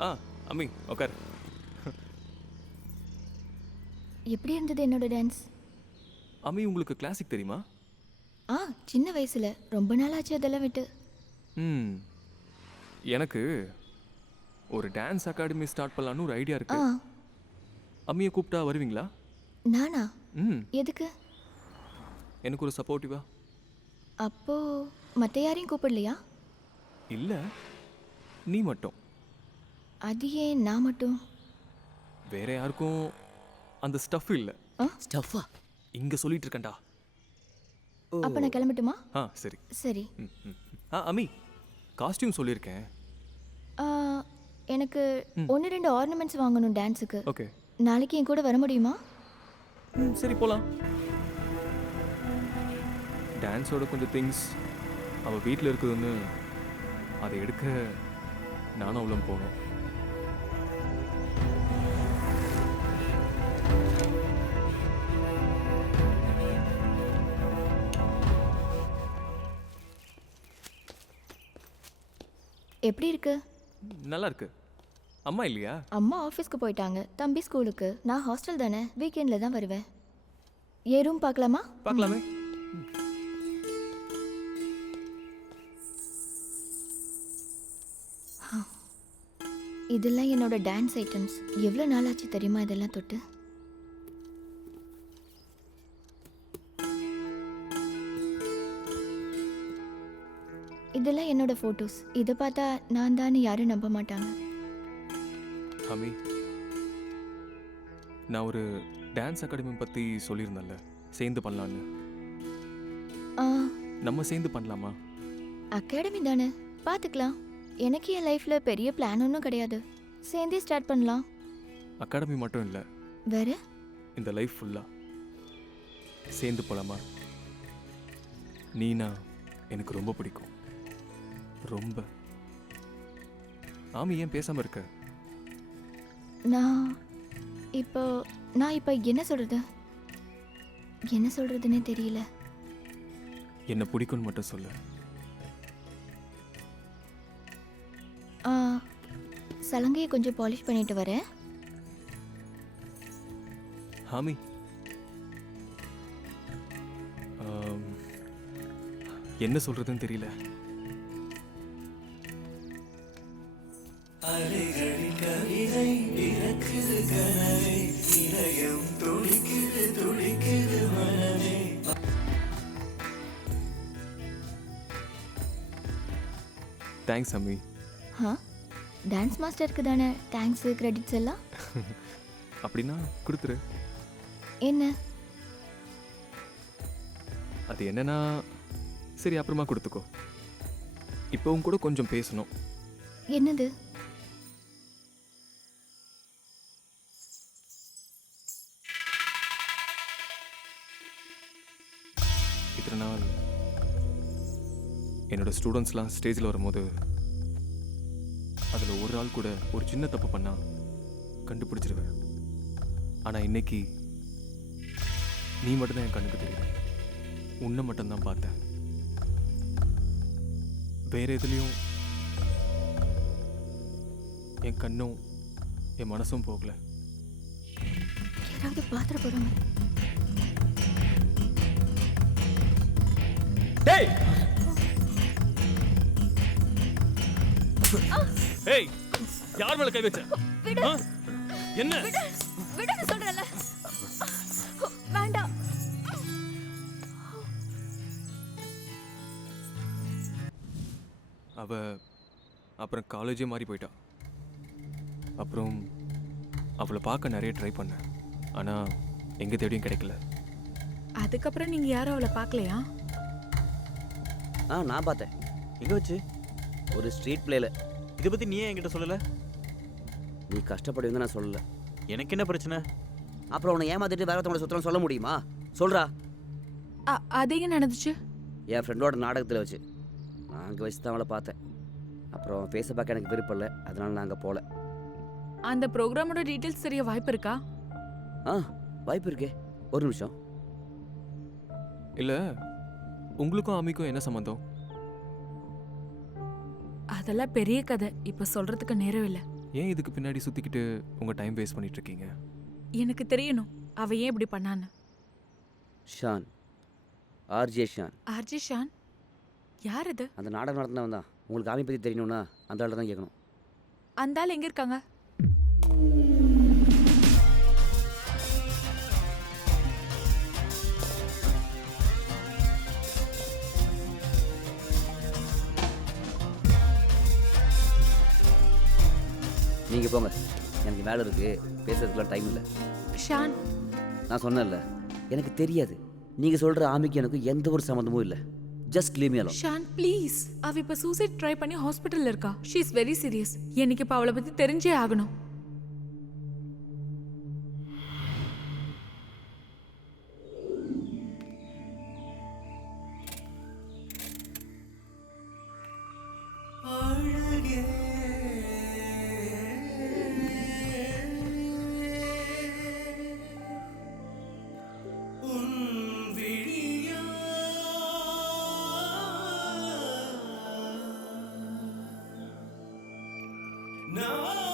ஆ அம்மி உட்கார் எப்படி இருந்தது என்னோட டான்ஸ் அம்மி உங்களுக்கு கிளாசிக் தெரியுமா? ஆ சின்ன வயசுல. ரொம்ப நாள் ஆச்சு அதெல்லாம் விட்டு. ம். எனக்கு ஒரு டான்ஸ் அகாடமி ஸ்டார்ட் பண்ணலான்னு ஒரு ஐடியா ஆ. இருக்கு அம்மியை கூப்பிட்டா வருவீங்களா? நானா? ம். எதுக்கு? எனக்கு ஒரு சப்போர்ட்டிவா அப்போ மற்ற யாரையும் கூப்பிடலையா? இல்லை. நீ மட்டும். அது ஏன் நான் மட்டும்? வேற யாருக்கும் அந்த ஸ்டஃப் இல்லை. ஸ்டஃபா இங்கே சொல்லிட்டு இருக்கேன்டா. அப்போ நான் கிளம்பட்டுமா? ஆ சரி. சரி. ஆ அம்மி காஸ்டியூம் சொல்லியிருக்கேன். எனக்கு ஒன்று ரெண்டு ஆர்னமெண்ட்ஸ் வாங்கணும் டான்ஸுக்கு ஓகே. நாளைக்கு என் கூட வர முடியுமா? ம் சரி போகலாம் டான்ஸோட கொஞ்சம் திங்ஸ் அவள் வீட்டில் இருக்குதுன்னு அதை எடுக்க நானும் அவளும் போனோம் எப்படி இருக்கு? நல்லா இருக்கு அம்மா இல்லையா? அம்மா ஆஃபீஸ்க்கு போயிட்டாங்க. தம்பி ஸ்கூலுக்கு. நான் ஹாஸ்டல் தானே? வீக்கெண்டில் தான் வருவேன். ஏ ரூம் பார்க்கலாமா? பார்க்கலாமே. இதெல்லாம் என்னோட டான்ஸ் ஐட்டம்ஸ். எவ்வளோ நாள் ஆச்சு தெரியுமா இதெல்லாம் தொட்டு? இதெல்லாம் என்னோட ஃபோட்டோஸ் இதை பார்த்தா நான் தான் யாரும் நம்ப மாட்டாங்க. அம்மி நான் ஒரு டான்ஸ் அகாடமி பற்றி சொல்லியிருந்தேன்ல சேர்ந்து பண்ணலான்னு. ஆ. நம்ம சேர்ந்து பண்ணலாமா? அகாடமி தானே? பார்த்துக்கலாம். எனக்கு என் லைஃப்பில் பெரிய பிளான் ஒன்றும் கிடையாது. சேர்ந்தே ஸ்டார்ட் பண்ணலாம். அகாடமி மட்டும் இல்லை. வேற? இந்த லைஃப் ஃபுல்லாக சேர்ந்து போலாமா? நீனா எனக்கு ரொம்ப பிடிக்கும். ரொம்ப. ஆமி ஏன் பேசாமல் இருக்க? நான் இப்போ நான் இப்போ என்ன சொல்கிறது என்ன சொல்கிறதுனே தெரியல. என்ன பிடிக்கும்னு மட்டும் சொல்லு. சலங்கையை கொஞ்சம் பாலிஷ் பண்ணிட்டு வரேன். ஹாமி என்ன சொல்றதுன்னு தெரியல. தேங்க்ஸ் அம்மி ஆ டான்ஸ் மாஸ்டருக்கு தானே தேங்க்ஸு கிரெடிட்ஸ் எல்லாம்? அப்படின்னா கொடுத்துரு. என்ன? அது என்னன்னா சரி அப்புறமா கொடுத்துக்கோ. இப்போவும் கூட கொஞ்சம் பேசணும். என்னது? இத்தனை நாள் என்னோட ஸ்டூடெண்ட்ஸ்லாம் ஸ்டேஜில் வரும்போது அதில் ஒரு ஆள் கூட ஒரு சின்ன தப்பு பண்ணால் கண்டுபிடிச்சிருவேன். ஆனால் இன்னைக்கு நீ மட்டும்தான் என் கண்ணுக்கு தெரியல உன்னை மட்டும்தான் பார்த்தேன். வேறு எதுலேயும் என் கண்ணும் என் மனசும் போகல. யாராவது பாத்திர டேய் ஏய் யார் மேல கை வச்ச? என்ன? விடுன்னு சொல்கிறல்ல வேண்டாம். அவ அப்புறம் காலேஜே மாறி போயிட்டா. அப்புறம் அவளை பார்க்க நிறைய ட்ரை பண்ணேன். ஆனால் எங்கே தேடியும் கிடைக்கல. அதுக்கப்புறம் நீங்க யாரும் அவளை பார்க்கலையா? ஆ நான் பார்த்தேன். எங்கே வச்சு? ஒரு ஸ்ட்ரீட் பிளேல. இதை பத்தி நீ ஏன் என்கிட்ட சொல்லல? நீ கஷ்டப்படுவீங்க நான் சொல்லல. எனக்கு என்ன பிரச்சனை? அப்புறம் உன்னை ஏமாத்திட்டு வேற ஒருத்தவங்கள சுத்தம் சொல்ல முடியுமா? சொல்றா. அ- அது எங்க நடந்துச்சு? என் ஃப்ரெண்டோட நாடகத்தில் வச்சு. நான் அங்கே வச்சு தான் அவளை பார்த்தேன். அப்புறம் ஃபேஸை பார்க்க எனக்கு விருப்பம் இல்லை. அதனால நான் அங்கே போகல அந்த ப்ரோக்ராமோட டீடைல்ஸ் தெரிய வாய்ப்பு இருக்கா? ஆ வாய்ப்பு இருக்கே. ஒரு நிமிஷம். இல்லை. உங்களுக்கும் அம்மிக்கும் என்ன சம்மந்தம் அதெல்லாம் பெரிய கதை. இப்ப சொல்றதுக்கு நேரம் இல்ல. ஏன் இதுக்கு பின்னாடி சுற்றிக்கிட்டு உங்கள் டைம் வேஸ்ட் பண்ணிட்டு இருக்கீங்க எனக்கு தெரியணும். அவ ஏன் இப்படி பண்ணான்னு. ஷான். ஆர்ஜே ஷான். ஆர்ஜி ஷான்? யார் அது? அந்த நாடகம் நடத்தினவன் தான். உங்களுக்கு ஆமி பற்றி தெரியணும்னா அந்த ஆள் தான் கேட்கணும். அந்த ஆள் எங்க இருக்காங்க? நீங்கள் போங்க. எனக்கு வேலை இருக்குது பேசுறதுக்குலாம் டைம் இல்லை. ஷான். நான் சொன்னேன்ல. எனக்கு தெரியாது. நீங்கள் சொல்கிற ஆமிக்கு எனக்கு எந்த ஒரு சம்மந்தமும் இல்லை. Just leave me alone Shan please அவ இப்ப சூசைட் ட்ரை பண்ணி ஹாஸ்பிட்டல்ல இருக்கா. ஷீ இஸ் வெரி சீரியஸ் எனக்கு இப்ப அவளை பத்தி தெரிஞ்சே ஆகணும். No.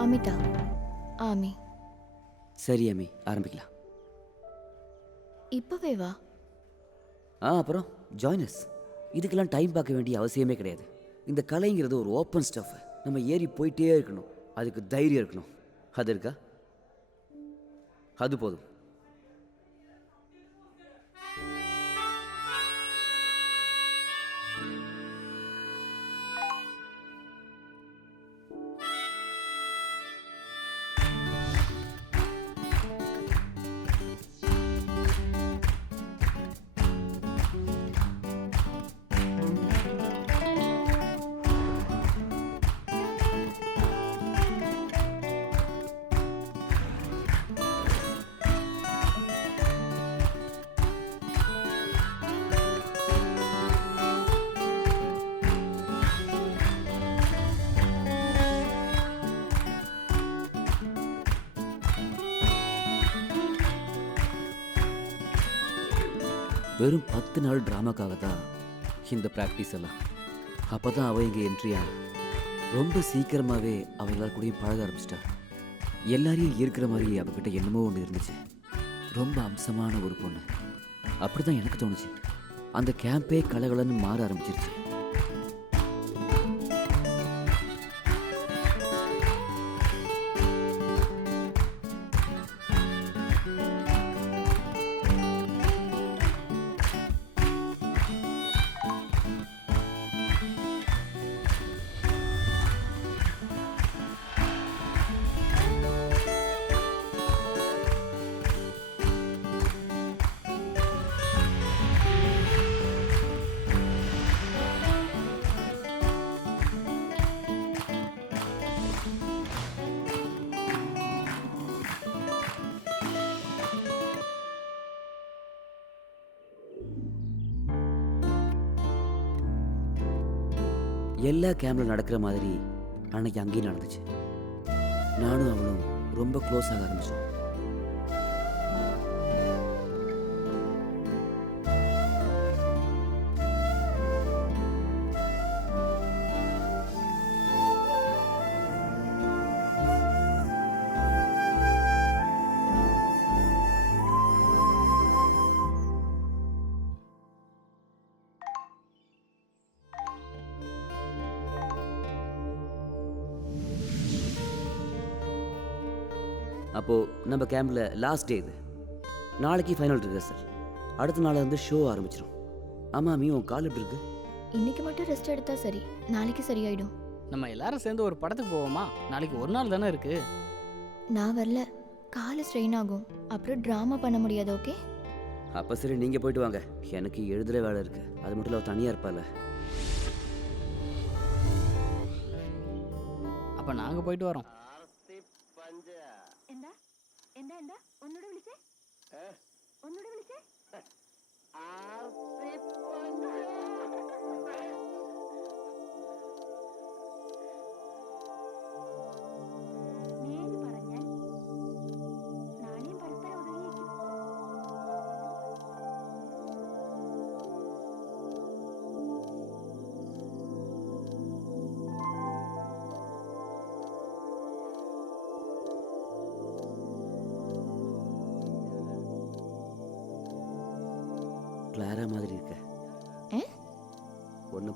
அமிதா. ஆமி. சரி அம்மி ஆரம்பிக்கலாம். இப்பவே வா. ஆ அப்புறம் ஜாயினஸ் இதுக்கெல்லாம் டைம் பார்க்க வேண்டிய அவசியமே கிடையாது. இந்த கலைங்கிறது ஒரு ஓப்பன் ஸ்டஃப் நம்ம ஏறி போயிட்டே இருக்கணும். அதுக்கு தைரியம் இருக்கணும். அது இருக்கா? அது போதும். வெறும் பத்து நாள் ட்ராமாக்காக தான் இந்த ப்ராக்டிஸ் எல்லாம். அப்போ தான் அவள் இங்கே என்ட்ரியா ரொம்ப சீக்கிரமாகவே அவங்களால கூடயும் பழக ஆரம்பிச்சிட்டா எல்லாரையும் ஈர்க்கிற மாதிரி அவகிட்ட என்னமோ ஒன்று இருந்துச்சு. ரொம்ப அம்சமான ஒரு பொண்ணு. அப்படி தான் எனக்கு தோணுச்சு. அந்த கேம்பே கலகலன்னு மாற ஆரம்பிச்சிருச்சு. எல்லா கேம்ப்ல நடக்கிற மாதிரி அன்னைக்கு அங்கேயும் நடந்துச்சு. நானும் அவளும் ரொம்ப க்ளோஸ் ஆக ஆரம்பிச்சோம். நம்ம கேம்பில் லாஸ்ட் டே இது. நாளைக்கு ஃபைனல் ரிஹர்சல் அடுத்த நாள் வந்து ஷோ ஆரம்பிச்சிடும் ஆமாம் மீ உன் கால் எப்படி இருக்கு? இன்னைக்கு மட்டும் ரெஸ்ட் எடுத்தா சரி. நாளைக்கு சரியாயிடும். நம்ம எல்லாரும் சேர்ந்து ஒரு படத்துக்கு போவோமா? நாளைக்கு ஒரு நாள் தானே இருக்கு. நான் வரல. காலு ஸ்ட்ரெயின் ஆகும். அப்புறம் ட்ராமா பண்ண முடியாது ஓகே அப்போ சரி நீங்கள் போயிட்டு வாங்க. எனக்கு எழுதுகிற வேலை இருக்குது அது மட்டும் இல்லை தனியாக இருப்பால அப்ப நாங்க போயிட்டு வரோம். എന്താ എന്താ? ഒന്നുകൂടെ വിളിച്ചേ. ഒന്നുകൂടെ വിളിച്ചേ.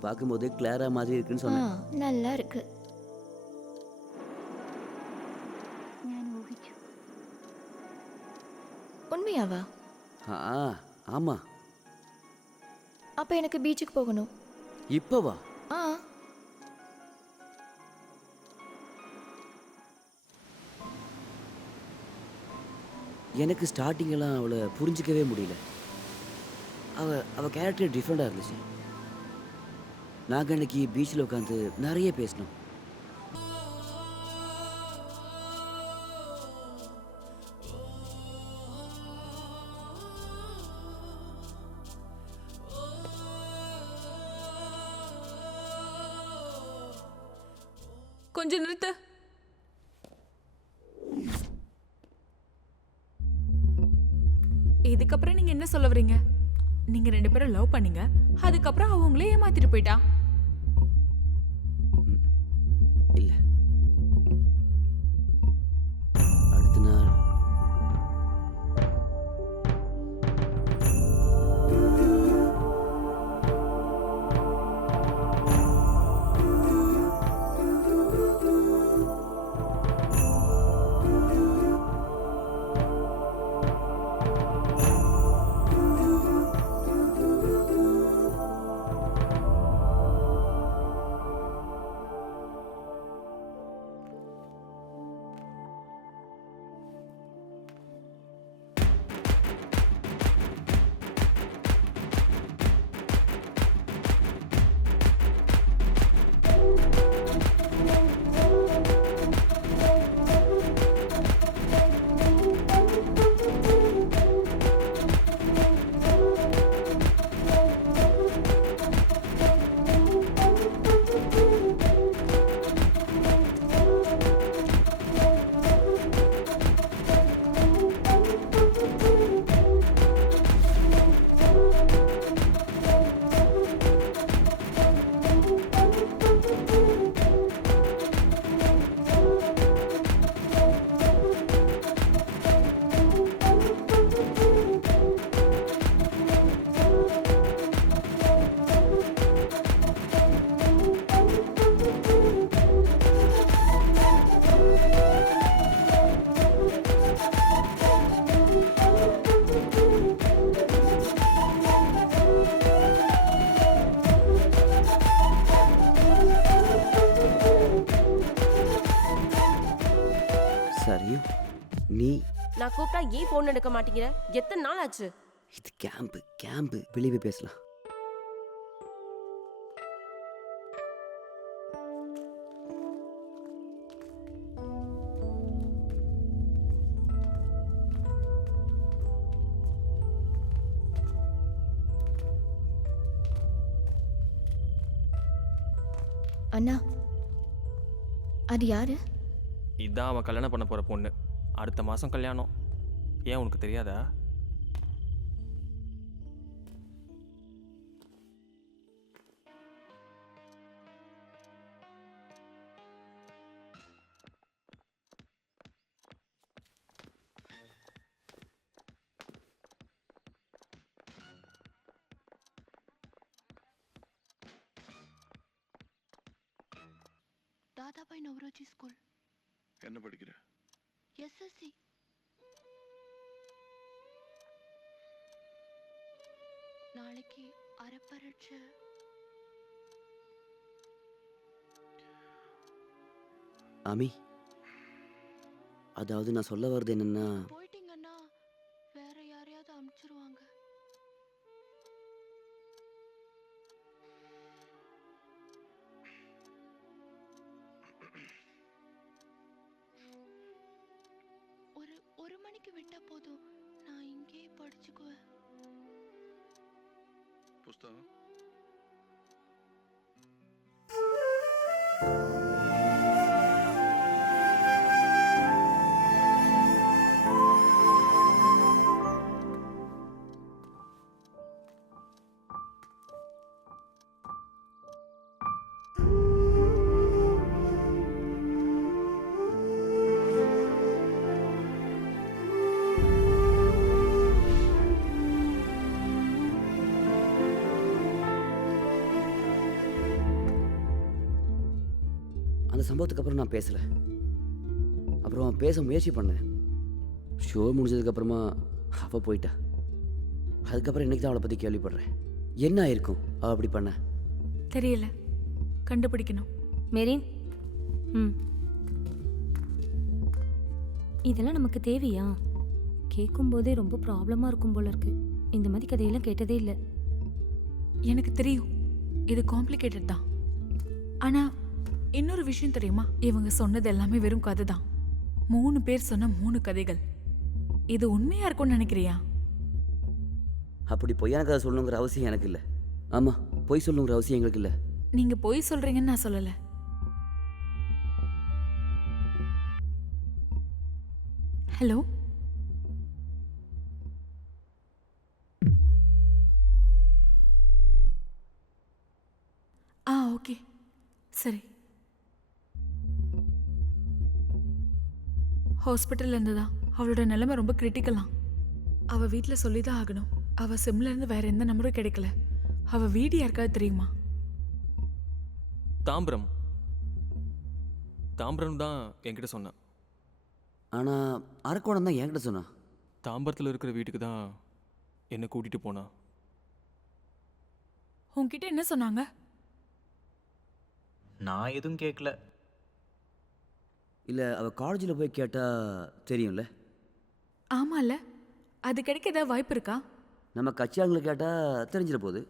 பார்க்கும்போது கிளாரா மாதிரி இருக்குன்னு சொன்னேன். நல்லா இருக்கு. உண்மையாவா? ஆ ஆமாம் அப்ப எனக்கு பீச்சுக்கு போகணும். இப்போ வா ஆ. எனக்கு ஸ்டார்டிங்கெல்லாம் அவளை புரிஞ்சிக்கவே முடியல. அவ அவ கேரக்டர் டிஃப்ரெண்ட்டாக இருந்துச்சு. நாங்கள் அன்னைக்கு பீச்சில் உட்காந்து நிறைய பேசினோம் கொஞ்சம் நிறுத்து. இதுக்கப்புறம் நீங்க என்ன சொல்ல வரீங்க நீங்க ரெண்டு பேரும் லவ் பண்ணீங்க அதுக்கப்புறம் அவங்களே ஏமாத்திட்டு போயிட்டா? நீ? நான் கூப்பிட்டா ஏன் ஃபோன் எடுக்க மாட்டேங்கிற? எத்தனை நாள் ஆச்சு? இது கேம்பு கேம்பு. வெளியே பேசலாம். அண்ணா அது யாரு? இதான் அவன் கல்யாணம் பண்ண போகிற பொண்ணு. அடுத்த மாதம் கல்யாணம். ஏன் உனக்கு தெரியாதா? தாதாபாய் நவரோஜி ஸ்கூல். என்ன படிக்கிற? எஸ்எஸ்சி நாளைக்கு அறப்பரட்ச. அமி அதாவது நான் சொல்ல வர்றது என்னென்னா சம்பவத்துக்கு அப்புறம் நான் பேசலை. அப்புறம் பேச முயற்சி பண்ணேன். ஷோ முடிஞ்சதுக்கப்புறமா அவள் போயிட்டா. அதுக்கப்புறம் இன்னைக்கு தான் அவளை பற்றி கேள்விப்படுறேன். என்ன ஆயிருக்கும்? அவள் அப்படி பண்ண? தெரியல. கண்டுபிடிக்கணும். மெரின்? ம். இதெல்லாம் நமக்கு தேவையா? கேட்கும்போதே ரொம்ப ப்ராப்ளமாக இருக்கும் போல இருக்கு. இந்த மாதிரி கதையெல்லாம் கேட்டதே இல்லை. எனக்கு தெரியும். இது காம்ப்ளிகேட்டட் தான். ஆனா இன்னொரு விஷயம் தெரியுமா? இவங்க சொன்னது எல்லாமே வெறும் கதை தான் மூணு பேர் சொன்ன மூணு கதைகள். இது உண்மையா இருக்கும்னு நினைக்கிறியா? அப்படி பொய்யான கதை சொல்லணுங்கிற அவசியம் எனக்கு இல்லை ஆமாம் பொய் சொல்லணுங்கிற அவசியம் எங்களுக்கு இல்லை நீங்க பொய் சொல்றீங்கன்னு நான் சொல்லல. ஹலோ? ஆ ஓகே. சரி. ஹாஸ்பிட்டல்ல இருந்து தான். அவளோட நிலைமை ரொம்ப கிரிட்டிக்கலாம் அவ வீட்டில் சொல்லி தான் ஆகணும். அவ சிம்ல இருந்து வேற எந்த நம்பரும் கிடைக்கல. அவ வீடு யாருக்காவது தெரியுமா? தாம்பரம். தாம்பரம் தான் என்கிட்ட சொன்னான் ஆனால் அரக்கோணம் தான் என்கிட்ட சொன்னான் தாம்பரத்தில் இருக்கிற வீட்டுக்கு தான் என்னை கூட்டிகிட்டு போனான் உன்கிட்ட என்ன சொன்னாங்க? நான் எதுவும் கேட்கல இல்லை அவள் காலேஜில் போய் கேட்டால் தெரியும்ல? ஆமால அது கிடைக்க ஏதாவது வாய்ப்பு இருக்கா? நம்ம கட்சியாளங்களை கேட்டால் தெரிஞ்சிட போகுது